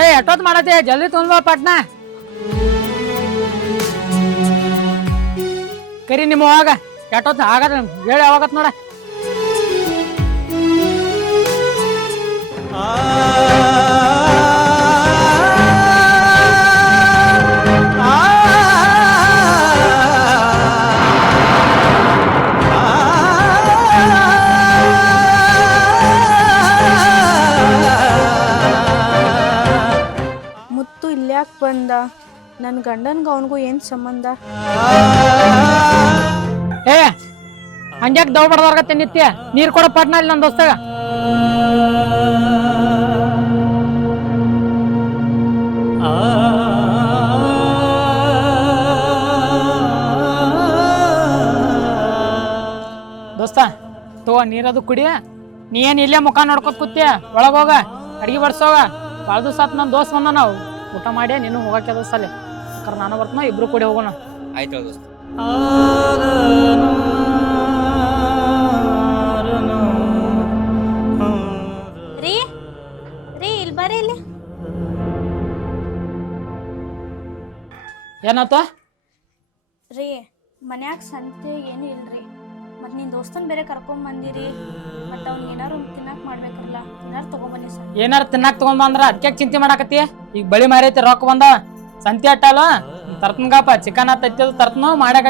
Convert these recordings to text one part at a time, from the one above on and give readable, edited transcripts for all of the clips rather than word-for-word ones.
ಏ ಎಷ್ಟೊತ್ತು ಮಾಡತ್ತೆ ಜಲ್ದಿ ತೊಗೊಂಡ್ಬಾ ಪಟ್ನ ಕರಿ ನಿಮ್ಮ ಹೋಗ ಎಷ್ಟೊತ್ತು ಆಗದ ಹೇಳಿ ಯಾವಾಗತ್ ನೋಡ ಮುತ್ತು ಇಲ್ಯಾಕೆ ಬಂದ ನನ್ನ ಗಂಡನ್ಗೆ ಅವನಿಗೂ ಏನು ಸಂಬಂಧ? ಏ ಹಂಗ್ಯಾಕೆ ದವ್ ಬಡದಾರ್ಗತ್ತೆ ನಿತ್ಯ ನೀರು ಕೊಡೋ ಪಟ್ನ ಇಲ್ಲಿ ನನ್ನ ದೋಸ್ತಾಗ ದೋಸ್ತ ತಗೋ ನೀರದು ಕುಡಿಯ ನೀ ಏನು ಇಲ್ಲೇ ಮುಖ ನೋಡ್ಕೊತ ಕೂತ್ಯ ಒಳಗೋಗ ಅಡಿಗೆ ಬಡ್ಸೋಗ ಭಾಳ ದಿವಸ ಆತ್ ನನ್ನ ದೋಸ್ತ್ ಬಂದ ನಾವು ಊಟ ಮಾಡಿ ನೀನು ಹೋಗಕ್ಕೆ ದೋಸ್ತಲ್ಲಿ ಅಕ್ಕಾರ ನಾನು ಬರ್ತಾನ ಇಬ್ರು ಕೂಡಿ ಹೋಗೋಣ ಆಯ್ತು ದೋಸ್ತ ರೀ ರೀ ಇಲ್ಲಿ ಬರ್ರಿ ಇಲ್ಲಿ. ಏನಾತ ರೀ ಮನ್ಯಾಗ ಸಂತೆ ಏನು ಇಲ್ರಿ ಮತ್ತು ನಿನ್ನ ದೋಸ್ತನ್ ಬೇರೆ ಕರ್ಕೊಂಬಂದಿರಿ ಮತ್ತು ಅವ್ನಿಗೆ ಏನಾರು ತಿನ್ನಕ್ಕೆ ಮಾಡ್ಬೇಕಲ್ಲ ಏನಾರು ತೊಗೊಂಬನ್ನಿ ಸರ್. ಏನಾರ ತಿನ್ನಾಕ ತಗೊಂಡ್ ಬಂದ್ರ ಅದಕ್ಕೆ ಚಿಂತೆ ಮಾಡಾಕತ್ತಿ ಈಗ ಬಳಿ ಮಾರೈತಿ ರೊಕ್ಕ ಬಂದ ಸಂತಿ ಅಟ್ಟಲ್ಲ ತರ್ತನ್ಗಪ್ಪ ಚಿಕನ್ ತತ್ತಿದ್ ತರ್ತನು ಮಾಡ್ಯಾಕ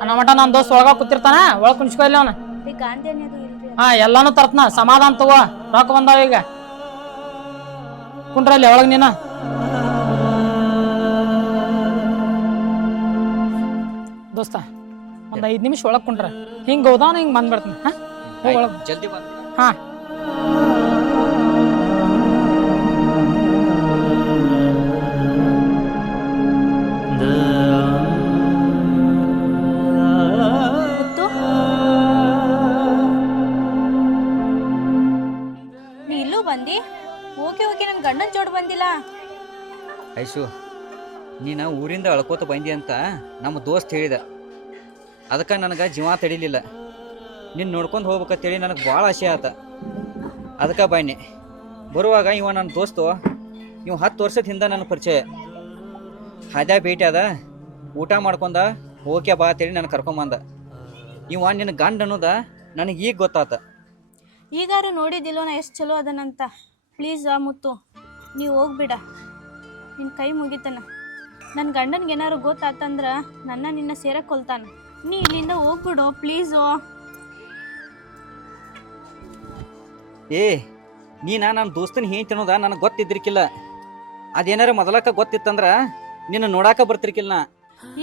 ಅನ್ನ ಮಟ ನನ್ನ ದೋಸ್ತ್ ಒಳಗ ಕೂತಿರ್ತಾನ ಒಳಗ್ ಕುಣಿಸ್ಕೊಲ್ಲಿ ಅವನ ರೀ ಗಾಂಧಿ ಅನ್ನೋದು ಇಲ್ರಿ. ಹಾ ಎಲ್ಲಾನು ತರ್ತನ ಸಮಾಧಾನ ತಗೋ ರೊಕ್ಕ ಬಂದಾವ ಈಗ ಕುಂಡ್ರಲ್ಲಿ ಒಳಗ್ ನೀನು ದೋಸ್ತ ಒಂದ್ 5 ನಿಮಿಷ ಒಳಗ್ ಕುಂಡ್ರ ಹಿಂಗ ಹೋದಾನ ಹಿಂಗ್ ಬಂದ್ಬಿಡ್ತೀನಿ ಹಾ ಹೋಗ್ ಒಳಗ್ ಜಲ್ದಿ ಬಂದ ಹಾ ಮುತ್ತು ನೀ ಇಲ್ಲೂ ಬಂದಿ ಓಕೆ ಓಕೆ ನನ್ನ ಗಂಡನ ಜೋಡ್ ಬಂದಿಲ್ಲ. ಐಶು ನೀನು ಊರಿಂದ ಅಳ್ಕೋತ ಬಂದಿ ಅಂತ ನಮ್ಮ ದೋಸ್ತ್ ಹೇಳಿದ ಅದಕ್ಕೆ ನನಗೆ ಜೀವ ತಡಿಲಿಲ್ಲ ನಿನ್ನ ನೋಡ್ಕೊಂಡು ಹೋಗ್ಬೇಕಂತೇಳಿ ನನಗೆ ಭಾಳ ಆಸೆ ಆತ ಅದಕ್ಕೆ ಬನ್ನಿ ಬರುವಾಗ ಇವ ನನ್ನ ದೋಸ್ತು ಇವ 10 ವರ್ಷದ ಹಿಂದೆ ನನ್ನ ಪರಿಚಯ ಹಾದ್ಯಾ ಭೇಟಿ ಅದ ಊಟ ಮಾಡ್ಕೊಂಡ ಓಕೆ ಬಾ ಅಂತೇಳಿ ನನಗೆ ಕರ್ಕೊಂಬಂದ ಇವ ನಿನ್ನ ಗಂಡ ಅನ್ನೋದ ನನಗೆ ಈಗ ಗೊತ್ತಾತ. ಈಗಾರು ನೋಡಿದಿಲ್ಲೋ ನಾ ಎಷ್ಟು ಚಲೋ ಅದನಂತ. ಪ್ಲೀಸ್ ಮುತ್ತು ನೀವು ಹೋಗ್ಬಿಡ ನಿನ್ನ ಕೈ ಮುಗಿತನ. ನನ್ನ ಗಂಡನ್ಗೆ ಏನಾರು ಗೊತ್ತಾತಂದ್ರೆ ನನ್ನ ನಿನ್ನ ಸೇರಕ್ಕೆ ಕೊಲ್ತಾನ. ನೀ ಇಲ್ಲಿಂದ ಹೋಗ್ಬಿಡು ಪ್ಲೀಸು. ಏ ನೀನ ನನ್ನ ದೋಸ್ತನ ಹೇಂತ ಅನ್ನೋದ ನನಗೆ ಗೊತ್ತಿದ್ರಿಕಿಲ್ಲ ಅದೇನಾರ ಮೊದಲಕ್ಕ ಗೊತ್ತಿತ್ತಂದ್ರ ನಿನ್ನ ನೋಡಾಕ ಬರ್ತಿರ್ಕಿಲ್ಲ ನಾ.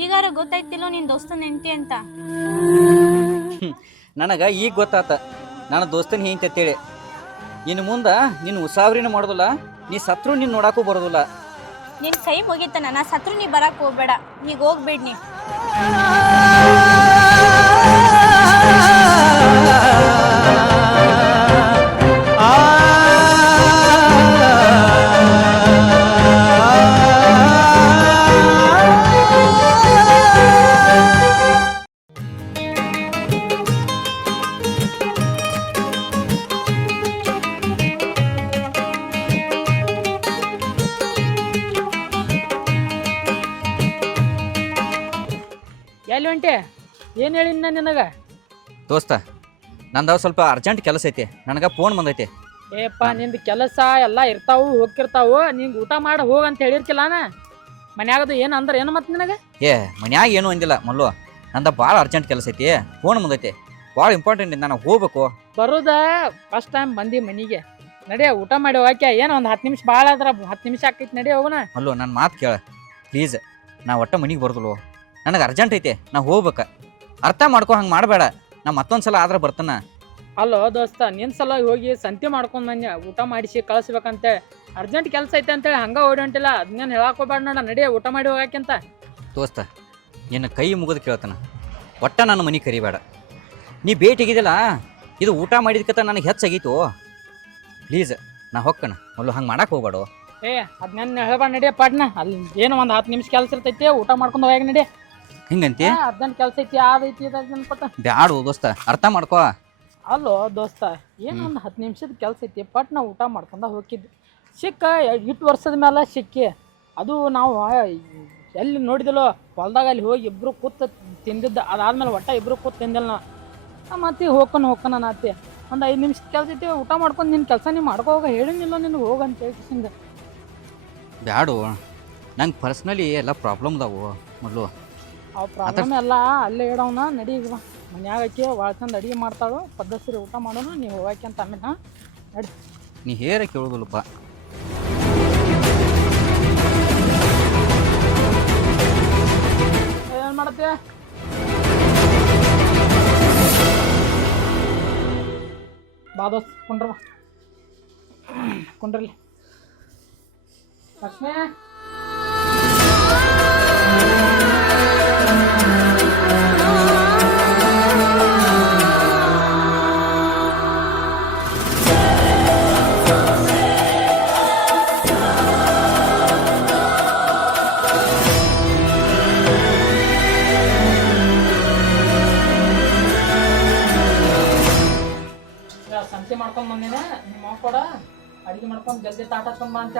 ಈಗಾರ ಗೊತ್ತಾಯ್ತಿಲ್ಲೋ ನಿನ್ನ ದೋಸ್ತನ ಹೆಂಡತಿ ಅಂತ. ನನಗೆ ಈಗ ಗೊತ್ತಾತ ನನ್ನ ದೋಸ್ತನ ಹೇಂತ ಅಂತೇಳಿ. ಇನ್ನು ಮುಂದೆ ನಿನ್ನ ಉಸಾವ್ರಿನ ಮಾಡೋದಿಲ್ಲ ನೀ ಸತ್ರು ನಿನ್ನ ನೋಡಾಕು ಬರೋದಿಲ್ಲ. ನಿನ್ನ ಕೈ ಮುಗಿತನ ನಾ ಸತ್ರು ನೀ ಬರಕ್ಕೆ ಹೋಗ್ಬೇಡ ಈಗ ಹೋಗ್ಬೇಡ್ನಿ. ಎಲ್ಲಿ ಹೊಂಟೆ ಏನ್ ಹೇಳಿನ ನಿನಗ ದೋಸ್ತ ನಂದು ಸ್ವಲ್ಪ ಅರ್ಜೆಂಟ್ ಕೆಲಸ ಐತಿ ನನಗೆ ಫೋನ್ ಬಂದೈತಿ. ಏಪ್ಪ ನಿಂದ ಕೆಲಸ ಎಲ್ಲ ಇರ್ತಾವು ಹೋಗಿರ್ತಾವು ನಿಂಗೆ ಊಟ ಮಾಡಿ ಹೋಗ ಅಂತ ಹೇಳಿರ್ಕಿಲ್ಲಾನ ಮನ್ಯಾಗದು ಏನು ಅಂದ್ರೆ ಏನು ಮತ್ತೆ ನಿನಗೆ? ಏ ಮನ್ಯಾಗ ಏನು ಅಂದಿಲ್ಲ ಮಲ್ಲು ನಂದು ಭಾಳ ಅರ್ಜೆಂಟ್ ಕೆಲಸ ಐತಿ ಫೋನ್ ಬಂದೈತಿ ಭಾಳ ಇಂಪಾರ್ಟೆಂಟ್ ನಾನು ಹೋಗ್ಬೇಕು. ಬರೋದ ಫಸ್ಟ್ ಟೈಮ್ ಬಂದಿ ಮನಿಗೆ ನಡಿಯ ಊಟ ಮಾಡಿ ಹೋಗ್ಯಾಕೆ ಏನು ಒಂದು 10 ನಿಮಿಷ ಭಾಳ ಆದ್ರ 10 ನಿಮಿಷ ಆಕೈತಿ ನಡಿ ಹೋಗೋಣ. ಮಲ್ಲು ನನ್ನ ಮಾತು ಕೇಳ ಪ್ಲೀಸ್ ನಾ ಒಟ್ಟ ಮನೆಗೆ ಬರೋದಿಲ್ಲ ನನಗೆ ಅರ್ಜೆಂಟ್ ಐತಿ ನಾ ಹೋಗ್ಬೇಕು ಅರ್ಥ ಮಾಡ್ಕೊ ಹಂಗೆ ಮಾಡಬೇಡ ನಾ ಮತ್ತೊಂದು ಸಲ ಆದ್ರೆ ಬರ್ತಾನ. ಅಲ್ಲೋ ದೋಸ್ತ ನಿನ್ನ ಸಲ ಹೋಗಿ ಸಂತಿ ಮಾಡ್ಕೊಂಡು ಬಂದೆ ಊಟ ಮಾಡಿಸಿ ಕಳಿಸ್ಬೇಕಂತೇಳಿ ಅರ್ಜೆಂಟ್ ಕೆಲಸ ಐತೆ ಅಂತೇಳಿ ಹಂಗೆ ಓಡಿ ಹೊಂಟಿಲ್ಲ ಅದನ್ನೇನು ಹೇಳಾಕೋಬೇಡ ನೋಡ ನಡಿಯ ಊಟ ಮಾಡಿ ಹೋಗ್ಯಾಕೆಂತ. ದೋಸ್ತ ನಿನ್ನ ಕೈ ಮುಗಿದು ಕೇಳ್ತಾನ ಒಟ್ಟ ನನ್ನ ಮನೆಗೆ ಕರಿಬೇಡ. ನೀ ಭೇಟಿಗಿದಲ್ಲ ಇದು ಊಟ ಮಾಡಿದ್ಕತ್ತ ನನಗೆ ಹೆಚ್ಚಾಗೈತು ಪ್ಲೀಸ್ ನಾ ಹೊಕ್ಕಣ ಮಲ್ಲು ಹಂಗೆ ಮಾಡಕ್ಕೆ ಹೋಗ್ಬೇಡ. ಏ ಅದನ್ನೇನು ಹೇಳ್ಬೇಡ ನಡಿಯ ಪಾಡ್ನ ಅಲ್ಲಿ ಏನು ಒಂದು 10 ನಿಮಿಷ ಕೆಲಸ ಇರ್ತೈತಿ ಊಟ ಮಾಡ್ಕೊಂಡು ಹೋಗ್ಯಾಗ ನಡಿ. ಹಿಂಗಂತಿ ಅರ್ಜೆಂಟ್ ಕೆಲಸ ಐತಿ ಅದೈತಿ ಇದನ್ಕೊತ ಬ್ಯಾಡು ದೋಸ್ತ ಅರ್ಥ ಮಾಡ್ಕೋ. ಅಲ್ಲೋ ದೋಸ್ತ ಏನು ಒಂದು 10 ನಿಮಿಷದ ಕೆಲಸ ಐತಿ ಪಟ್ ನಾ ಊಟ ಮಾಡ್ಕೊಂಡ ಹೋಗಿದ್ದೆ ಸಿಕ್ಕ ಇಟ್ಟು ವರ್ಷದ ಮೇಲೆ ಸಿಕ್ಕಿ ಅದು ನಾವು ಎಲ್ಲಿ ನೋಡಿದಲ್ಲೋ ಹೊಲ್ದಾಗ ಅಲ್ಲಿ ಹೋಗಿ ಇಬ್ಬರು ಕೂತು ತಿಂದಿದ್ದು ಅದಾದ್ಮೇಲೆ ಒಟ್ಟ ಇಬ್ಬರು ಕೂತು ತಿಂದಿಲ್ಲ ನಾ ಮತ್ತೆ ಹೋಗ್ಕೊಂಡು ನಾತಿ ಒಂದು 5 ನಿಮಿಷ ಕೆಲಸ ಐತಿ ಊಟ ಮಾಡ್ಕೊಂಡು ನಿನ್ನ ಕೆಲಸ ನೀನು ಮಾಡ್ಕೋ ಹೋಗ ಹೇಳಿನಿಲ್ಲ ನಿನಗೆ ಹೋಗಂತ ಹೇಳ್ಕಿಸಿಂದ ಬ್ಯಾಡು ನಂಗೆ ಪರ್ಸ್ನಲಿ ಎಲ್ಲ ಪ್ರಾಬ್ಲಮ್ ಅದಾವು ಮೊದಲು ಅವು ಪ್ರಾಬ್ಲಮ್ ಎಲ್ಲ ಅಲ್ಲೇ ಇಡೋಣ ನಡಿ ಈಗ ಮನ್ಯಾಗ ಆಕಿ ಭಾಳ ಚಂದ ಅಡುಗೆ ಮಾಡ್ತಾಳು ಪದ್ಧತಿ ಊಟ ಮಾಡೋಣ ನೀವು ಹೋಗಾಕಿ ಅಂತ ಆಮೇಲೆ ನಡಿ ನೀ ಹೇರ ಕೇಳೋದಿಲ್ಲಪ್ಪ. ಏನು ಮಾಡತ್ತೆ ಬಾದೋಸ್ ಕುಂಡ್ರಲಿ ಲಕ್ಷ್ಮೇ ಸಂತೆ ಮಾಡ್ಕೊಂಡ್ ಬಂದಿನ ನಿಮ್ಮ ಅಮ್ಮ ಕೂಡ ಅಡಿಗೆ ಮಾಡ್ಕೊಂಡು ಜಲ್ದಿ ತಾಟ ಹಚ್ಕೊಂಡ್ ಬಾ ಅಂತ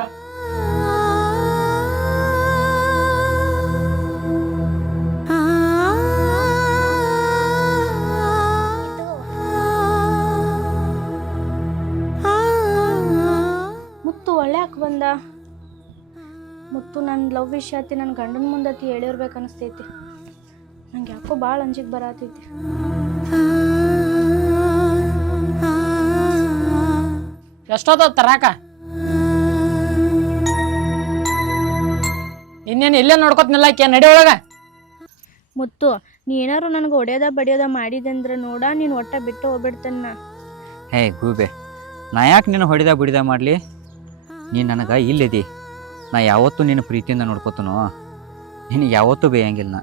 ಮುತ್ತು ಒಳ್ಳೆ ಯಾಕೆ ಬಂದ ಮುತ್ತು ನನ್ನ ಲವ್ ವಿಷಯತಿ ನನ್ನ ಗಂಡನ ಮುಂದತಿ ಹೇಳಿರ್ಬೇಕು ಅನಿಸ್ತೈತಿ ನಂಗೆ ಯಾಕೋ ಭಾಳ ಅಂಜಿಗೆ ಬರತೈತಿ ಎಷ್ಟೋದ ತರಾಕ ಇನ್ನೇನು ಇಲ್ಲೇ ನೋಡ್ಕೊತ ನಿಲ್ಲಕ್ಕೆ ನಡಿ ಒಳಗ ಮುತ್ತು ನೀ ಏನಾರು ನನಗೆ ಹೊಡೆಯೋದ ಬಡಿಯೋದ ಮಾಡಿದೆ ಅಂದ್ರೆ ನೋಡ ನೀನು ಒಟ್ಟ ಬಿಟ್ಟು ಹೋಗ್ಬಿಡ್ತೇನೆ ಹೇ ಗೂಬೆ, ನಾ ಯಾಕೆ ನಿನ್ನ ಹೊಡಿದ ಬಿಡಿದ ಮಾಡಲಿ? ನೀನು ನನಗೆ ಇಲ್ಲಿದಿ, ನಾ ಯಾವತ್ತೂ ನಿನ್ನ ಪ್ರೀತಿಯಿಂದ ನೋಡ್ಕೊತನೋ, ನಿನಗೆ ಯಾವತ್ತೂ ಬೇಯಂಗಿಲ್ಲ.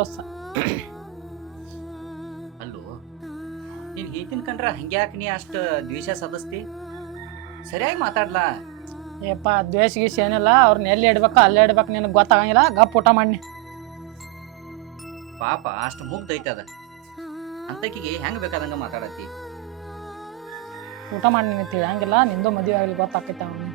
ದೋಸ್ತ ಅಲ್ಲೋ ನೀನು ಹೇಳ್ತೀನಿ ಕಂಡ್ರ ಹಂಗ್ಯಾಕೆ ನೀ ಅಷ್ಟು ದ್ವೇಷ ಸದಸ್ತಿ? ಸರಿಯಾಗಿ ಮಾತಾಡ್ಲಾ? ಏಪ್ಪ ದ್ವೇಷ ಗೀಷ ಏನಿಲ್ಲ, ಅವ್ರನ್ನ ಎಲ್ಲಿ ಇಡ್ಬೇಕು ಅಲ್ಲೇ ಇಡ್ಬೇಕು ನಿನಗೆ ಗೊತ್ತಾಗಂಗಿಲ್ಲ. ಗಪ್ ಊಟ ಮಾಡಿ ಪಾಪ ಅಷ್ಟು ಮುಗ್ದೈತೆ ಅದ ಅಂತಕಿಗೆ ಹೆಂಗೆ ಬೇಕಾದಂಗೆ ಮಾತಾಡತ್ತಿ. ಊಟ ಮಾಡಿ ನಿನಗೆ ತಿಳಿಯಂಗಿಲ್ಲ, ನಿಂದು ಮದುವೆ ಆಗಲಿ ಗೊತ್ತಾಕೈತೆ ಅವನು.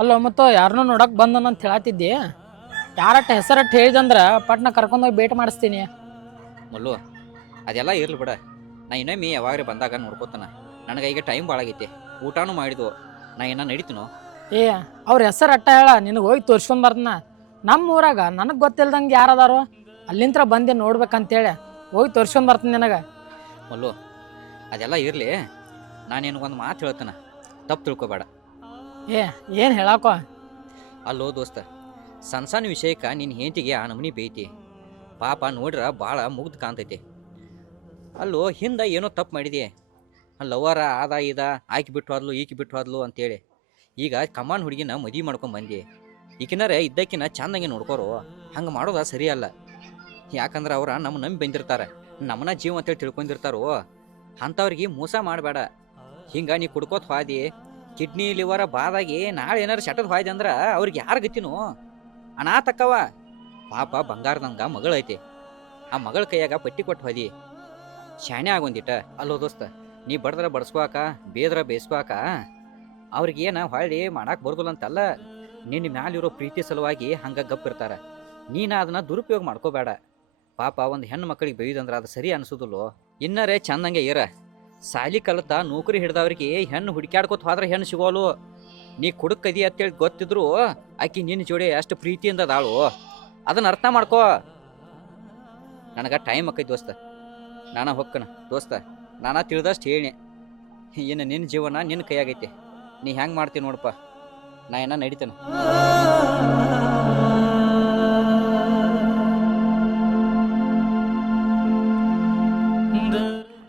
ಅಲ್ಲೋ ಮತ್ತು ಯಾರನ್ನೂ ನೋಡಕ್ ಬಂದನ ಅಂತ ಹೇಳತ್ತಿದ್ದಿ, ಯಾರಟ್ಟ ಹೆಸರಟ್ಟು ಹೇಳಿದಂದ್ರೆ ಪಟ್ನ ಕರ್ಕೊಂಡೋಗಿ ಭೇಟಿ ಮಾಡಿಸ್ತೀನಿ. ಮಲ್ಲು ಅದೆಲ್ಲ ಇರ್ಲಿ ಬಿಡ, ನಾ ಇನ್ನೊಮ್ಮೆ ಯಾವಾಗ್ರೆ ಬಂದಾಗ ನೋಡ್ಕೋತಾನ. ನನಗೆ ಈಗ ಟೈಮ್ ಭಾಳ ಆಗೈತಿ, ಊಟನೂ ಮಾಡಿದ್ವು, ನಾ ಏನ ನಡೀತೀನೋ. ಏ ಅವ್ರ ಹೆಸರು ಅಟ್ಟ ಹೇಳ, ನಿನಗೆ ಹೋಗಿ ತೋರ್ಸ್ಕೊಂಡ್ ಬರ್ತನ. ನಮ್ಮ ಊರಾಗ ನನಗೆ ಗೊತ್ತಿಲ್ದಂಗೆ ಯಾರದಾರು ಅಲ್ಲಿಂತ್ರ ಬಂದೆ ನೋಡ್ಬೇಕಂತೇಳಿ ಹೋಗಿ ತೋರ್ಸ್ಕೊಂಡ್ ಬರ್ತೀನಿ ನಿನಗೆ. ಮಲ್ಲು ಅದೆಲ್ಲ ಇರಲಿ, ನಾನು ನಿನಗೊಂದು ಮಾತು ಹೇಳ್ತಾನೆ, ತಪ್ಪು ತಿಳ್ಕೊಬೇಡ. ಏನು ಹೇಳಾಕೋ? ಅಲ್ಲೋ ದೋಸ್ತ, ಸಣ್ಣ ಸಣ್ಣ ವಿಷಯಕ್ಕೆ ನಿನ್ನ ಹೆಂಡತಿಗೆ ಆ ನಮೂನಿ ಬೇಯ್ತಿ. ಪಾಪ ನೋಡ್ರ ಭಾಳ ಮುಗ್ದು ಕಾಣ್ತೈತಿ. ಅಲ್ಲೋ ಹಿಂದೆ ಏನೋ ತಪ್ಪು ಮಾಡಿದೆ, ಲವರ ಆದ ಇದ ಆಕಿ ಬಿಟ್ಟು ಹೋದ್ಲು ಈಕಿ ಬಿಟ್ಟು ಹೋದ್ಲು ಅಂತೇಳಿ ಈಗ ಕಮಾನ್ ಹುಡುಗಿನ ಮದುವೆ ಮಾಡ್ಕೊಂಡು ಬಂದಿ. ಈಕಿನಾರೆ ಇದ್ದಕ್ಕಿನ ಚಂದಂಗೆ ನೋಡ್ಕೋರು, ಹಂಗೆ ಮಾಡೋದ ಸರಿಯಲ್ಲ. ಯಾಕಂದ್ರೆ ಅವ್ರ ನಮ್ಮ ನಂಬಿ ಬಂದಿರ್ತಾರೆ, ನಮ್ಮನ್ನ ಜೀವ ಅಂತೇಳಿ ತಿಳ್ಕೊಂಡಿರ್ತಾರೋ. ಅಂಥವ್ರಿಗೆ ಮೋಸ ಮಾಡಬೇಡ. ಹಿಂಗೆ ನೀ ಕುಡ್ಕೋತ ಹೋದಿ, ಕಿಡ್ನಿ ಲಿವರ ಬಾದಾಗಿ ನಾಳೆ ಏನಾರು ಶಟದ್ ಹೋಯ್ದೆ ಅಂದ್ರೆ ಅವ್ರಿಗೆ ಯಾರು ಗತಿನೋ ಅನಾಥಕ್ಕವ. ಪಾಪ ಬಂಗಾರದಂಗ ಮಗಳೈತಿ, ಆ ಮಗಳ ಕೈಯಾಗ ಪಟ್ಟಿ ಕೊಟ್ಟು ಹೋದಿ, ಶಾಣೆ ಆಗೊಂದಿಟ್ಟ. ಅಲ್ಲೋ ದೋಸ್ತ, ನೀ ಬಡದ್ರ ಬಡ್ಸ್ಕೋಕ ಬೇದ್ರ ಬೇಯಿಸ್ಕೋಕ ಅವ್ರಿಗೇನ ಹೊಳ್ಳಿ ಮಾಡಾಕ್ ಬರ್ದಿಲ್ಲ ಅಂತಲ್ಲ, ನಿನ್ನ ಮ್ಯಾಲಿರೋ ಪ್ರೀತಿ ಸಲುವಾಗಿ ಹಂಗ ಗಪ್ಪಿರ್ತಾರ. ನೀನ ಅದನ್ನ ದುರುಪಯೋಗ ಮಾಡ್ಕೋಬೇಡ. ಪಾಪ ಒಂದು ಹೆಣ್ಣು ಮಕ್ಕಳಿಗೆ ಬೇಯುದಂದ್ರೆ ಅದು ಸರಿ ಅನ್ಸೋದಿಲ್ಲೋ. ಇನ್ನರೇ ಚಂದಂಗೆ ಇರ. ಸಾಲಿ ಕಲತ ನೌಕರಿ ಹಿಡ್ದವ್ರಿಗೆ ಹೆಣ್ಣು ಹುಡುಕ್ಯಾಡ್ಕೋತ ಹೋದ್ರೆ ಹೆಣ್ಣು ಸಿಗೋಲು. ನೀ ಕುಡುಕದಿ ಅಂತೇಳಿ ಗೊತ್ತಿದ್ರು ಆಕಿ ನಿನ್ನ ಜೋಡಿ ಅಷ್ಟು ಪ್ರೀತಿಯಿಂದ ಅದಾಳು, ಅದನ್ನ ಅರ್ಥ ಮಾಡ್ಕೋ. ನನಗೆ ಟೈಮ್ ಆಕೈತಿ ದೋಸ್ತ, ನಾನ ಹೊಕ್ಕನ ದೋಸ್ತ. ನಾನಾ ತಿಳಿದಷ್ಟು ಹೇಳಿ, ಇನ್ನು ನಿನ್ನ ಜೀವನ ನಿನ್ನ ಕೈಯಾಗೈತಿ, ನೀ ಹೆಂಗೆ ಮಾಡ್ತೀನಿ ನೋಡಪ್ಪ, ನಾ ಏನ ನಡೀತೇನೆ.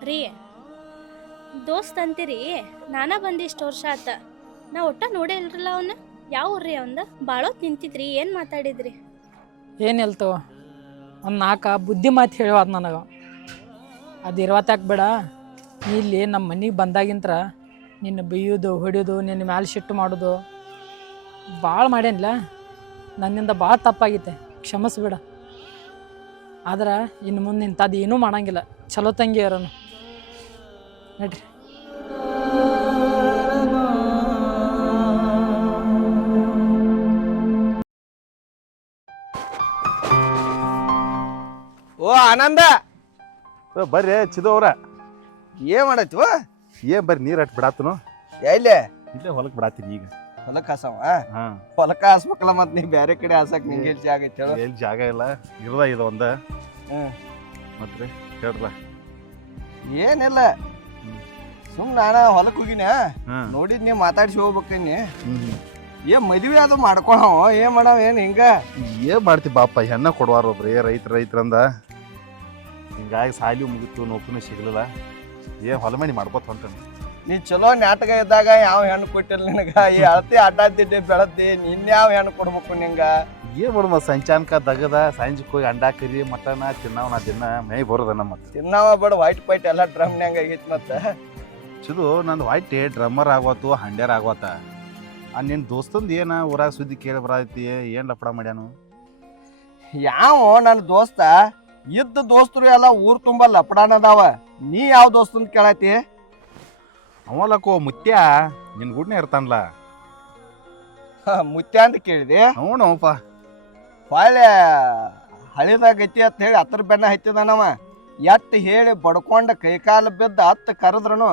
ರೀ ದೋಸ್ತ್ ಅಂತೀರಿ, ನಾನ ಬಂದು ಇಷ್ಟು ವರ್ಷ ಆತ, ನಾ ಒಟ್ಟ ನೋಡೇ ಇಲ್ರಲ್ಲ ಅವನ್ನ. ಯಾವ ಊರ್ರಿ ಅವಂದ ಭಾಳೊತ್ತು ನಿಂತಿದ್ರಿ ಏನು ಮಾತಾಡಿದ್ರಿ? ಏನಿಲ್ತು ಒಂದು ನಾಲ್ಕು ಬುದ್ಧಿ ಮಾತು ಹೇಳುವಾದ ನನಗೆ. ಅದು ಇರುವತ್ತಾಕ ಬೇಡ, ನೀ ಇಲ್ಲಿ ನಮ್ಮ ಮನೆಗೆ ಬಂದಾಗಿಂತ್ರ ನಿನ್ನ ಬೈಯೋದು ಹೊಡಿಯೋದು ನಿನ್ನ ಮ್ಯಾಲೆ ಸಿಟ್ಟು ಮಾಡೋದು ಭಾಳ ಮಾಡ್ಯಾನಿಲ್ಲ. ನನ್ನಿಂದ ಭಾಳ ತಪ್ಪಾಗೈತೆ, ಕ್ಷಮಿಸ್ಬೇಡ. ಆದ್ರೆ ಇನ್ನು ಮುಂದೆ ಇಂಥದ್ದು ಏನೂ ಮಾಡಂಗಿಲ್ಲ. ಚಲೋ ತಂಗಿ ಇರೋನು ನಡ್ರಿ. ಓ ಆನಂದ, ಬರ್ರಿ ಚಿದು ಅವ್ರ. ಏನ್ ಮಾಡತ್ವ? ಏನ್ ಬರ್ರಿ ನೀರ್ ಅಟ್ ಬಿಡಾತನು. ಎಲ್ಲಿ ಇಲ್ಲೇ ಹೊಲಕ್ ಬಿಡಾತೀನಿ ಈಗ. ಹೊಲಕ್ ಹಾಸವ? ಹಾ, ಹೊಲಕ್ಕ ಹಾಸ್ಬೇಕಲ್ಲ, ಮತ್ ನೀ ಬ್ಯಾರೆ ಕಡೆ ಹಾಸಕ್ ನಿಂಗೆ ಎಲ್ಲಿ ಜಾಗ ಐತಿ ಹೇಳು? ಎಲ್ಲಿ ಜಾಗ ಇಲ್ಲ, ಇರದ ಇದು ಒಂದ. ಹ್ಮ್. ಮತ್ರಿ ಹೇಳ್ರಲ್ಲ. ಏನಿಲ್ಲ, ಸುಮ್ ನಾನ ಹೊಲಕ್ ಹೋಗಿನ, ನೋಡಿದ್ ನೀ ಮಾತಾಡ್ಸಿ ಹೋಗ್ಬೇಕನ್ನಿ. ಏನ್ ಮದ್ವಿ ಅದು ಮಾಡ್ಕೊಳವ, ಏನ್ ಮಾಡವ, ಏನ್ ಹಿಂಗ? ಏನ್ ಮಾಡ್ತಿ ಬಾಪ, ಹೆಣ್ಣ ಕೊಡ್ವಾರ ಒಬ್ರಿ ರೈತರಂದ. ಹಿಂಗಾಗಿ ಸಾಲಿ ಮುಗಿತು, ನೌಕರಿನೂ ಸಿಗ್ಲಿಲ್ಲ. ಏನ್ ಹೊಲ ಮನಿ ಮಾಡ್ಕೋತ ಹೊಂಟೇನಿ. ನೀ ಚಲೋ ನಾಟಕ ಇದ್ದಾಗ ಯಾವ ಹೆಣ್ಣು ಕೊಟ್ಟಿಲ್ಲ ನಿನಗ. ಈ ಅಳತಿ ಅಡ್ಡಾದಿದ್ದೆ ಬೆಳತಿ, ಇನ್ಯಾವ ಹೆಣ್ಣು ಕೊಡ್ಬೇಕು ನಿಂಗ? ಏನ್ ಮಾಡುವ, ಸಂಚಾನಕ ದಗದ ಸಂಜೆಕ್ ಹೋಗಿ ಅಂಡಾ ಕರಿ ಮಟನ ತಿನ್ನಾವ ದಿನ ಮೈ ಬರೋದನ್ನ. ಮತ್ತೆ ತಿನ್ನಾವ ಬೇಡ, ವೈಟ್ ಪೈಟ್ ಎಲ್ಲ ಡ್ರಮ್ನ್ಯಾಂಗ ಆಗೈತಿ. ಮತ್ತ ಚಿದು ನಂದು ವೈಟ್ ಡ್ರಮ್ಮರ್ ಆಗೋತು, ಹಂಡ್ಯಾರ ಆಗೋತ. ನಿನ್ ದೋಸ್ತಂದು ಏನ ಊರಾಗ ಸುದ್ದಿ ಕೇಳಿ ಬರೈತಿ, ಏನ್ ಲಪಡ ಮಾಡ್ಯಾನು? ಯಾವ ನನ್ನ ದೋಸ್ತ ಇದ್ದ ದೋಸ್ತರು ಎಲ್ಲ ಊರ್ ತುಂಬಾ ಲಪಡಾನದಾವ. ನೀ ಯಾವ ದೋಸ್ತಂತ ಕೇಳತಿ? ಅವಲಕ್ಕೋ ಮುತ್ಯ ನಿನ್ ಗುಡ್ನೆ ಇರ್ತಾನಲ್ಲ. ಮುತ್ಯ ಅಂತ ಕೇಳಿದೆ? ಅವನಪ್ಪ ಹೊಳ್ಳೆ ಹಳಿದಾಗ ಗತಿ ಅಂತ ಹೇಳಿ ಹತ್ರ ಬೆನ್ನ ಹತ್ತಿದಾನವ. ಎಟ್ ಹೇಳಿ ಬಡ್ಕೊಂಡ ಕೈಕಾಲು ಬಿದ್ದ ಹತ್ತು ಕರೆದ್ರನು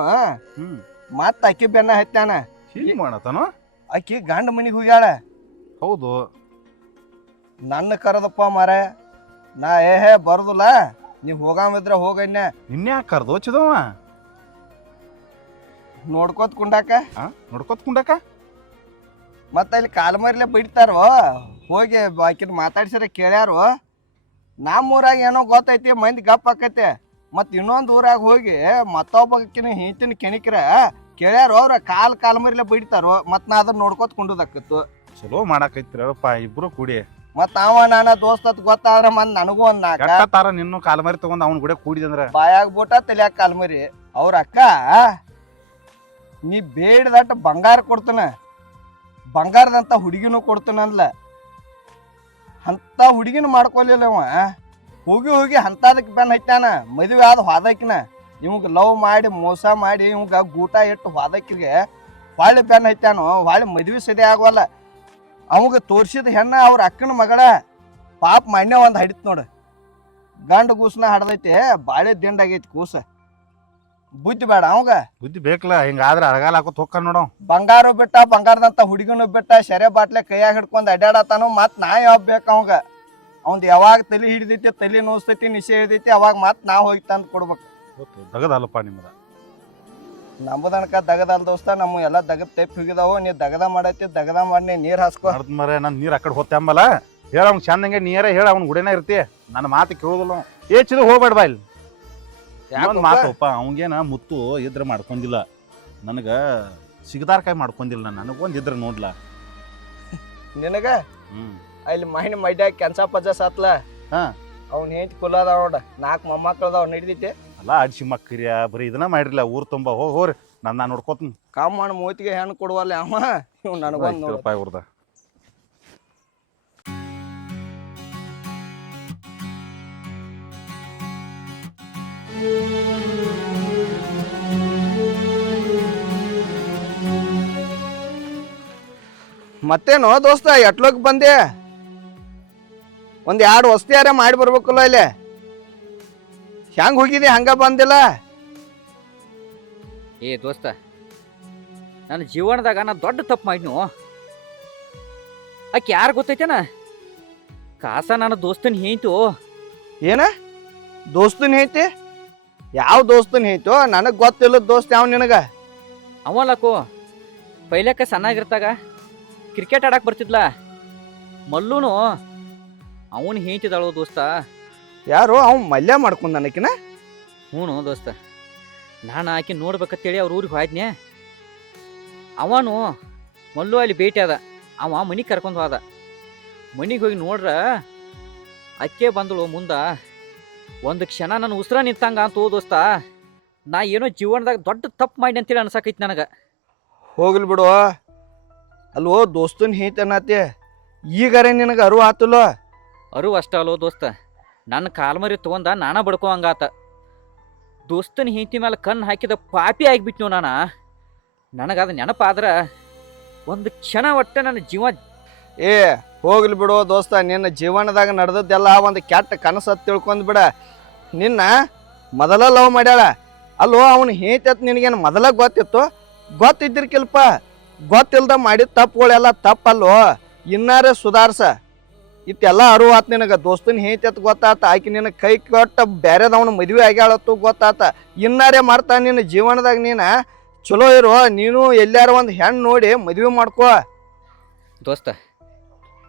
ಮತ್ತ ಅಕ್ಕಿ ಬೆನ್ನ ಹತ್ಯಾನ. ಹೀಗ್ ಮಾಡತಾನು? ಅಕ್ಕಿ ಗಂಡ ಮನಿಗೆ ಹೋಗ್ಯಾಳ. ಹೌದು, ನನ್ನ ಕರೆದಪ್ಪ ಮಾರ. ನಾ ಏಹೇ ಬರುದಿಲ್ಲ, ನೀ ಹೋಗಾಮಿದ್ರ ಹೋಗನ್ಯ. ಇನ್ಯಾಕ ಕರ್ದು ಚಿದವ? ನೋಡ್ಕೋತ ಕುಂಡಾಕ. ನೋಡ್ಕೋತ ಕುಂಡಾಕ? ಮತ್ತ ಅಲ್ಲಿ ಕಾಲ್ಮರ್ಲೆ ಬಿಡ್ತಾರೋ, ಹೋಗಿ ಆಕಿನ ಮಾತಾಡ್ಸಿರ ಕೇಳ್ಯಾರು. ನಮ್ಮ ಊರಾಗ ಏನೋ ಗೊತ್ತೈತಿ, ಮಂದಿ ಗಪ್ ಆಕೈತಿ. ಮತ್ ಇನ್ನೊಂದು ಊರಾಗ ಹೋಗಿ ಮತ್ತೊಬ್ಬಕಿನ ಹಿಂತಿನ ಕೆಣಿಕ್ರ ಕೇಳ್ಯಾರು, ಅವ್ರ ಕಾಲ್ಮರ್ಲೆ ಬಿಡ್ತಾರೋ. ಮತ್ ನಾ ಅದನ್ನ ನೋಡ್ಕೋತ ಕುಂಡುದಾಕಿತ್ತು. ಚಲೋ ಮಾಡಾಕೈತಿರಪ್ಪ ಇಬ್ರು ಕೂಡಿ. ಮತ್ ಅವ ನಾನ ದೋಸ್ತತ್ ಗೊತ್ತಾದ್ರ ಮತ್ ನನಗೂ ಒಂದ್ ನಾಕ ನಿನ್ನೂ ಕಾಲ್ಮರಿ ತಗೊಂಡ್ ಅವ್ನ ಕೂಡ ಕೂಡಿದಂದ್ರ ಬಾಯಾಗ ಬೋಟ ತಲ್ಯಾಗ ಕಾಲ್ಮರಿ. ಅವ್ರ ಅಕ್ಕ ನೀ ಬೇಡದಟ್ಟ ಬಂಗಾರ ಕೊಡ್ತಾನ, ಬಂಗಾರದಂತ ಹುಡುಗಿನೂ ಕೊಡ್ತಾನಲ್ಲ. ಅಂತ ಹುಡುಗಿನ ಮಾಡ್ಕೊಲಿಲ್ಲ ಅವ. ಹೋಗಿ ಹೋಗಿ ಅಂತದಕ್ಕೆ ಬೆನ್ನ ಹತ್ತಾನ. ಮದುವೆ ಆದ ಹೋದಕ್ಕಿನ ಇವಂಗ ಲವ್ ಮಾಡಿ ಮೋಸ ಮಾಡಿ ಇವಂಗ ಗೂಟ ಇಟ್ಟು ಹೋದಕ್ಕಿಗೆ ಹೊಳ್ಳಿ ಬೆನ್ನ ಹತ್ತಾನು. ಹೊಳ್ಳಿ ಮದುವೆ ಸದಿ ಆಗೋಲ್ಲ. ಅವಾಗ ತೋರ್ಸಿದ ಹೆಣ್ಣ ಅವ್ರ ಅಕ್ಕನ ಮಗಳ. ಪಾಪ ಮಣ್ಣೆ ಒಂದು ಹಡಿತ್ ನೋಡು, ಗಂಡ ಕೂಸನ ಹಡ್ದೈತಿ, ಬಾಳೆ ದಿಂಡಾಗೈತಿ ಕೂಸ. ಬುದ್ಧಿ ಬೇಡ ಅವಾಗ? ಬುದ್ಧಿ ಬೇಕಲ್ಲ, ಹಿಂಗಾದ್ರೆ ಅಳಗಾಲ ಹಾಕೋತ್ ಹೋಗ್ಕ ನೋಡು. ಬಂಗಾರ ಬಿಟ್ಟ, ಬಂಗಾರದಂತ ಹುಡುಗಿನೂ ಬಿಟ್ಟ, ಶರೆ ಬಾಟ್ಲೆ ಕೈಯಾಗ ಹಿಡ್ಕೊಂಡ್ ಅಡ್ಯಾಡತಾನು. ಮತ್ ನಾ ಯಾವಾಗ ಬೇಕು ಅವಾಗ? ಅವಂದ್ ಯಾವಾಗ ತಲೆ ಹಿಡಿದೈತಿ, ತಲೆ ನೋಸ್ತೈತಿ, ನಿಶೆ ಹಿಡಿದೈತಿ, ಅವಾಗ ಮತ್ ನಾ ಹೋಗಿ ತಂದು ಕೊಡ್ಬೇಕು. ದಗದಲ್ಲಪ್ಪ ನಿಮ್ಮದ. ನಂಬುದನಕ ದಗದಲ್ ದೋಸ್ತ, ನಮ್ಮ ಎಲ್ಲ ದಗದ್ ತೆಪ್ಪಿ ಹೋಗಿದಾವು. ನೀ ದಗದ ಮಾಡೈತಿ, ದಗದ ಮಾಡಿ ನೀರ್ ಹಾಸ್ಕೊ. ಮರ ನನ್ ನೀರ್ ಅಕಡೆ ಹೋಗ್ತೆ ಅಂಬಲ್ಲ. ಹೇಳ ಅವ್ನ್ ಚಂದಂಗೆ ನೀರೇ ಹೇಳ, ಅವ್ನ ಗುಡೇನ ಇರ್ತಿ. ನನ್ನ ಮಾತು ಕೇಳೋದಿಲ್ಲ. ಚಿದು ಹೋಗ್ಬೇಡ ಬಾ ಇಲ್ಲಿ. ಇನ್ನೊಂದು ಮಾತಪ್ಪ, ಅವಂಗೇನ ಮುತ್ತು ಇದ್ರ ಮಾಡ್ಕೊಂಡಿಲ್ಲ, ನನಗ ಸಿಗದಾರ ಕಾಯಿ ಮಾಡ್ಕೊಂಡಿಲ್ಲ. ನನಗೊಂದು ಇದ್ರ ನೋಡ್ಲ ನಿನಗ. ಅಲ್ಲಿ ಮಹಿನ ಮಡ್ಯಾಗ ಕೆನ್ಸ ಪಜ್ಜ ಸಾತ್ಲ. ಅವ್ನ ಹೆಂಡತಿ ಕುಲ ಅದಾವ ನೋಡ, 4 ಮೊಮ್ಮಕ್ಕಳದಾವ. ನಡಿದೈತಿ ಅಲ್ಲ ಅಡ್ಸಿ ಮಕ್ಕರಿಯ ಬರೀ ಇದನ್ನ ಮಾಡಿರ್ಲ. ಊರ್ ತುಂಬಾ ಹೋಗ್ರಿ, ನಾನು ನೋಡ್ಕೋತೀನಿ. ಕಾಮಣ್ಣ ಮೂತಿಗೆ ಹೆಣ್ಣು ಕೊಡುವಲ್ಲ ಅವ. ಇವ್ ನನಗೊಂದು ರೂಪಾಯಿ ಅವ್ರದ. ಮತ್ತೇನೋ ದೋಸ್ತ ಎಟ್ಲೋಕ್ ಬಂದೆ? ಒಂದ್ 2 ವಸ್ತಿಯಾರ ಮಾಡಿ ಬರ್ಬೇಕಲ್ಲ. ಇಲ್ಲಿ ಹೆಂಗ್ ಹೋಗಿದಿ, ಹಂಗ ಬಂದಿಲ್ಲ? ಏ ದೋಸ್ತ, ನನ್ನ ಜೀವನದಾಗ ನಾ ದೊಡ್ಡ ತಪ್ಪು ಮಾಡಿದ್ನು. ಆಕೆ ಯಾರು ಗೊತ್ತೈತೇನ? ಕಾಸ ನನ್ನ ದೋಸ್ತನ ಹೇಂತು. ಏನ ದೋಸ್ತನ್ ಐತಿ? ಯಾವ ದೋಸ್ತನ್ ಐತೋ? ನನಗ್ ಗೊತ್ತಿಲ್ಲ ದೋಸ್ತ ಯಾವ ನಿನಗ? ಅವಲಕ್ಕೋ ಪೈಲಕ್ಕ ಸಣ್ಣಾಗಿರ್ತಾಗ ಕ್ರಿಕೆಟ್ ಆಡಕ್ ಬರ್ತಿದ್ಲ. ಮಲ್ಲೂನು ಅವನು ಹೇಂತಿದಾಳು ದೋಸ್ತ. ಯಾರು ಅವ್ ಮಲ್ಯ ಮಾಡ್ಕೊಂಡ್ ನನಕಿನ? ಹ್ಞೂ ದೋಸ್ತ, ನಾನು ಆಕೆ ನೋಡ್ಬೇಕಂತೇಳಿ ಅವ್ರ ಊರಿಗೆ ಹೋಯ್ದ್ನೆ. ಅವನು ಮಲ್ಲು ಅಲ್ಲಿ ಭೇಟಿ ಅದ. ಅವ ಮನಿಗೆ ಕರ್ಕೊಂಡು ಹೋದ. ಮನಿಗೆ ಹೋಗಿ ನೋಡ್ರ ಅಕ್ಕೆ ಬಂದಳು ಮುಂದ. ಒಂದು ಕ್ಷಣ ನನ್ನ ಉಸಿರ ನಿಂತಂಗ ಅಂತ ದೋಸ್ತ. ನಾ ಏನೋ ಜೀವನದಾಗ ದೊಡ್ಡ ತಪ್ಪು ಮಾಡಿ ಅಂತೇಳಿ ಅನ್ಸಾಕೈತಿ ನನಗೆ. ಹೋಗ್ಲಿ ಬಿಡು. ಅಲ್ವೋ ದೋಸ್ತನ್ ಹೇತನತ್ತೆ ಈಗಾರೆ ನಿನಗೆ ಅರಿವು ಆತಲ್ಲ. ಅರು ಅಷ್ಟ ಅಲ್ಲೋ ದೋಸ್ತ, ನನ್ನ ಕಾಲ್ಮರಿ ತೊಗೊಂಡ ನಾನ ಬಡ್ಕೋ ಹಂಗಾತ. ದೋಸ್ತನ ಹೆಂಡತಿ ಮೇಲೆ ಕಣ್ಣು ಹಾಕಿದ ಪಾಪಿ ಆಗಿಬಿಟ್ನು ನಾನು. ನನಗದು ನೆನಪಾದ್ರೆ ಒಂದು ಕ್ಷಣ ಒಟ್ಟೆ ನನ್ನ ಜೀವ. ಏ ಹೋಗ್ಲಿ ಬಿಡು ದೋಸ್ತ, ನಿನ್ನ ಜೀವನದಾಗ ನಡೆದದ್ದೆಲ್ಲ ಒಂದು ಕೆಟ್ಟ ಕನಸು ತಿಳ್ಕೊಂಡ್ ಬಿಡ. ನಿನ್ನ ಮೊದಲ ಲವ್ ಮಾಡ್ಯಾಳ ಅಲ್ವೋ, ಅವನು ಹೇತತ್ ನಿನಗೇನು ಮೊದಲ ಗೊತ್ತಿತ್ತು? ಗೊತ್ತಿದ್ದಿರ್ಕಿಲ್ಪ. ಗೊತ್ತಿಲ್ದ ಮಾಡಿದ ತಪ್ಪುಗಳೆಲ್ಲ ತಪ್ಪಲ್ವೋ, ಇನ್ನಾರೇ ಸುಧಾರ್ಸ. ಇತ್ತೆಲ್ಲ ಅರಿವು ಆತ್ ನಿನಗೆ. ದೋಸ್ತನ ಹೇತತ್ ಗೊತ್ತಾತ, ಆಕಿ ನಿನ್ನ ಕೈ ಕೊಟ್ಟ ಬೇರೆದವನು ಮದುವೆ ಆಗ್ಯಾಳತ್ತು ಗೊತ್ತಾತ. ಇನ್ನಾರೇ ಮಾಡ್ತಾ ನಿನ್ನ ಜೀವನದಾಗ ನೀನು ಚಲೋ ಇರೋ. ನೀನು ಎಲ್ಲಾರ ಒಂದು ಹೆಣ್ಣು ನೋಡಿ ಮದುವೆ ಮಾಡ್ಕೋ. ದೋಸ್ತ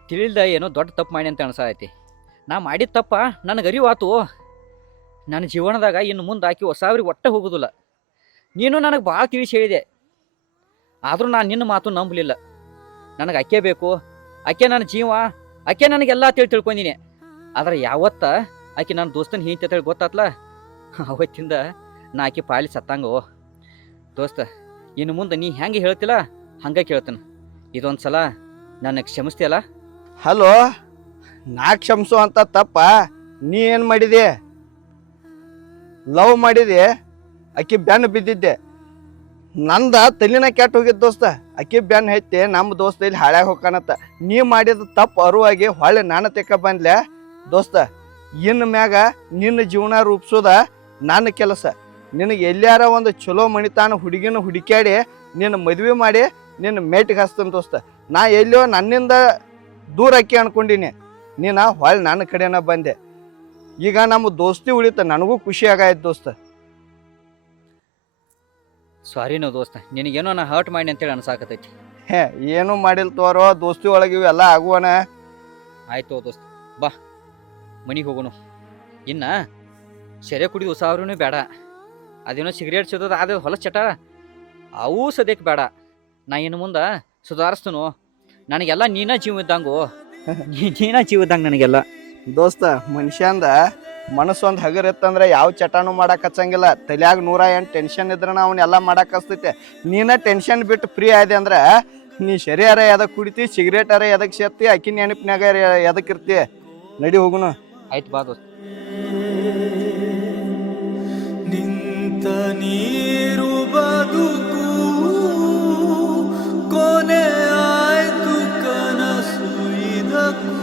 ತಿಳಿಲ್ದ ಏನೋ ದೊಡ್ಡ ತಪ್ಪು ಮಾಡಿ ಅಂತ ಅನ್ಸಾಯ್ತಿ. ನಾ ಮಾಡಿದ ತಪ್ಪ ನನಗೆ ಅರಿವಾತು. ನನ್ನ ಜೀವನದಾಗ ಇನ್ನು ಮುಂದೆ ಆಕಿ ಹೊಸಾವ್ರಿಗೆ ಒಟ್ಟೆ ಹೋಗೋದಿಲ್ಲ. ನೀನು ನನಗೆ ಭಾಳ ತಿಳಿಸಿ ಹೇಳಿದೆ, ಆದರೂ ನಾನು ನಿನ್ನ ಮಾತು ನಂಬಲಿಲ್ಲ. ನನಗೆ ಅಕ್ಕೆ ಬೇಕು, ಅಕ್ಕೆ ನನ್ನ ಜೀವ, ಅಕ್ಕೆ ನನಗೆಲ್ಲ ತಿಳ್ಕೊಂಡೀನಿ. ಆದ್ರೆ ಯಾವತ್ತ ಆಕೆ ನನ್ನ ದೋಸ್ತನ ಹಿಂತೆ ಅಂತೇಳಿ ಗೊತ್ತಾತ್ಲ, ಅವತ್ತಿಂದ ನಾ ಆಕೆ ಪಾಲಿ ಸತ್ತಂಗೋ. ದೋಸ್ತ ಇನ್ನು ಮುಂದೆ ನೀ ಹೆಂಗೆ ಹೇಳ್ತಿಲ್ಲ ಹಂಗೆ ಕೇಳ್ತಾನೆ. ಇದೊಂದು ಸಲ ನನ್ನ ಕ್ಷಮಿಸ್ತೀಯಲ್ಲ? ಹಲೋ, ನಾ ಕ್ಷಮಿಸು ಅಂತ ತಪ್ಪ? ನೀ ಏನು ಮಾಡಿದೆ? ಲವ್ ಮಾಡಿದೆ, ಅಕ್ಕಿ ಬೆನ್ನು ಬಿದ್ದಿದ್ದೆ. ನಂದ ತಲೆನ ಕೆಟ್ಟ ಹೋಗಿದ್ದು ದೋಸ್ತ. ಅಕ್ಕಿ ಬೆನ್ನು ಹೈತೆ ನಮ್ಮ ದೋಸ್ತ ಇಲ್ಲಿ ಹಾಳ್ಯಾಗ ಹೋಗ್ಕಾನತ್ತ. ನೀ ಮಾಡಿದ ತಪ್ಪು ಅರುವಾಗಿ ಹೊಳ್ಳೆ ನಾನು ತೆಕ್ಕ ಬಂದ್ಲೆ ದೋಸ್ತ. ಇನ್ನು ಮ್ಯಾಗ ನಿನ್ನ ಜೀವನ ರೂಪಿಸೋದ ನನ್ನ ಕೆಲಸ. ನಿನಗೆ ಎಲ್ಲಾರ ಒಂದು ಚಲೋ ಮಣಿತಾನ ಹುಡುಗಿನ ಹುಡುಕ್ಯಾಡಿ ನಿನ್ನ ಮದುವೆ ಮಾಡಿ ನಿನ್ನ ಮೇಟಿಗೆ ಹಚ್ತಾನೆ ದೋಸ್ತ. ನಾ ಎಲ್ಲೋ ನನ್ನಿಂದ ದೂರ ಅಕ್ಕಿ ಅನ್ಕೊಂಡಿನಿ, ನೀನು ಹೊಳ್ಳಿ ನನ್ನ ಕಡೆನ ಬಂದೆ. ಈಗ ನಮ್ಮ ದೋಸ್ತಿ ಉಳಿತ, ನನಗೂ ಖುಷಿ ಆಗಾಯ್ತು ದೋಸ್ತ. ಸಾರಿನೋ ದೋಸ್ತ, ನಿನಗೇನೋ ನಾ ಹರ್ಟ್ ಮಾಡಿ ಅಂತೇಳಿ ಅನ್ಸಾಕತೈತಿ. ಹೇ ಏನು ಮಾಡಿಲ್ ತೋರೋ, ದೋಸ್ತಿ ಒಳಗೆ ಇವೆಲ್ಲ ಆಗುವನ. ಆಯ್ತು ದೋಸ್ತ, ಬಾ ಮನಿಗೆ ಹೋಗೋಣ. ಇನ್ನು ಸೆರೆ ಕುಡಿದು ಉಸಾವ್ರೂ ಬೇಡ. ಅದೇನೋ ಸಿಗರೇಟ್ ಸಿಗೋದು ಅದೇ ಹೊಲ ಚಟ ಅವು ಸದ್ಯಕ್ಕೆ ಬೇಡ. ನಾ ಇನ್ನು ಮುಂದೆ ಸುಧಾರಿಸ್ತನು. ನನಗೆಲ್ಲ ನೀನ ಜೀವ ಇದ್ದಂಗು, ನೀನ ಜೀವ ಇದ್ದಂಗೆ ನನಗೆಲ್ಲ. ದೋಸ್ತ ಮನುಷ್ಯಂದ ಮನಸ್ಸೊಂದು ಹಗರ್ ಇತ್ತಂದ್ರೆ ಯಾವ ಚಟಾನು ಮಾಡಕ್ ಹಚ್ಚಂಗಿಲ್ಲ. ತಲ್ಯಾಗ 108 ಟೆನ್ಷನ್ ಇದ್ರೆ ಅವನ್ನೆಲ್ಲ ಮಾಡಕ್ ಹಚ್ತೈತೆ. ನೀನ ಟೆನ್ಷನ್ ಬಿಟ್ಟು ಫ್ರೀ ಆಯ್ದೆ ಅಂದ್ರೆ ನೀ ಶರೀರ ಎದಕ್ ಕುಡಿತಿ, ಸಿಗರೇಟ್ ಅರ ಎದಕ್ ಸೇರ್ತಿ, ಅಕ್ಕಿ ನೆನಪಿನಾಗ ಎದಕ್ ಇರ್ತಿ. ನಡಿ ಹೋಗುನು. ಆಯ್ತು ಬಾ ದೋಸ್ತ. ನಿಂತ ನೀರು ಬದುಕು ಕೊನೆ ಆಯ್ತು ಕನಸು ಇದಕ್ಕೂ.